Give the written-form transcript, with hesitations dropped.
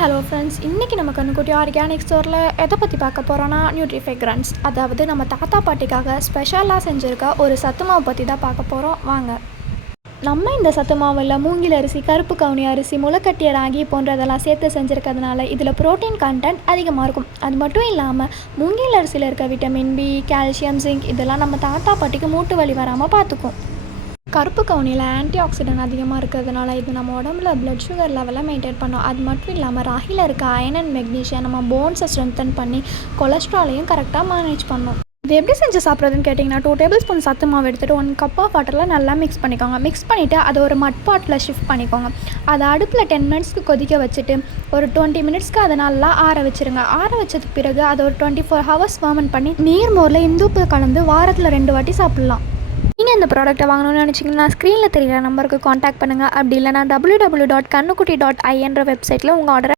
Hello friends, இன்றைக்கி நம்ம கண்ணுக்குட்டி organic ஸ்டோரில் எதை பற்றி பார்க்க போகிறோன்னா நியூட்ரிஃபிக்ரன்ஸ், அதாவது நம்ம தாத்தா பாட்டிக்காக ஸ்பெஷலாக செஞ்சுருக்க ஒரு சத்து மாவு பற்றி தான் பார்க்க போகிறோம். வாங்க. நம்ம இந்த சத்து மாவில் மூங்கில் அரிசி, கருப்பு கவுனி அரிசி, முளைக்கட்டிய ராகி போன்றதெல்லாம் சேர்த்து செஞ்சுருக்கிறதுனால இதில் ப்ரோட்டீன் கண்டென்ட் அதிகமாக இருக்கும். அது மட்டும் இல்லாமல் மூங்கில் அரிசியில் இருக்க விட்டமின் பி, கால்சியம், ஜிங்க் இதெல்லாம் நம்ம தாத்தா பாட்டிக்கு மூட்டு வலி வராமல் பார்த்துக்கும். கருப்பு கவுனியில் ஆன்டி ஆக்சிடென்ட் அதிகமாக இருக்கிறதுனால இது நம்ம உடம்புல பிளட் சுகர் லெவலை மெயின்டைன் பண்ணும். அது மட்டும் இல்லாமல் ராகியில் இருக்க அயன் அண்ட் மெக்னீஷியம் நம்ம போன்ஸை ஸ்ட்ரென்தன் பண்ணி கொலஸ்ட்ராலையும் கரெக்டாக மேனேஜ் பண்ணும். இது எப்படி செஞ்சு சாப்பிட்றதுன்னு கேட்டிங்கன்னா, 2 டேபிள் ஸ்பூன் சத்து மாவு எடுத்துகிட்டு 1 கப் ஆஃப் வாட்டரில் நல்லா மிக்ஸ் பண்ணிக்கோங்க. மிக்ஸ் பண்ணிவிட்டு அதை ஒரு மட் பாட்டில் ஷிஃப்ட் பண்ணிக்கோங்க. அதை அடுப்பில் 10 மினிட்ஸ்க்கு கொதிக்க வச்சுட்டு ஒரு 20 மினிட்ஸ்க்கு அதை நல்லா ஆற வச்சுருங்க. ஆற வச்சதுக்கு பிறகு அதை ஒரு 24 ஹவர்ஸ் ஃபர்மெண்ட் பண்ணி நீர் மோரில் இந்துப்பு கலந்து வாரத்தில் 2 வாட்டி சாப்பிட்லாம். நீங்கள் இந்த ப்ராடக்ட்டை வாங்கணும்னு நினச்சிங்கன்னா ஸ்க்ரீனில் தெரிகிற நம்பருக்கு காண்டாக்ட் பண்ணுங்கள். அப்படி இல்லைனா www.kannukutti.in வெப்சைட்டில் உங்கள் ஆர்டரை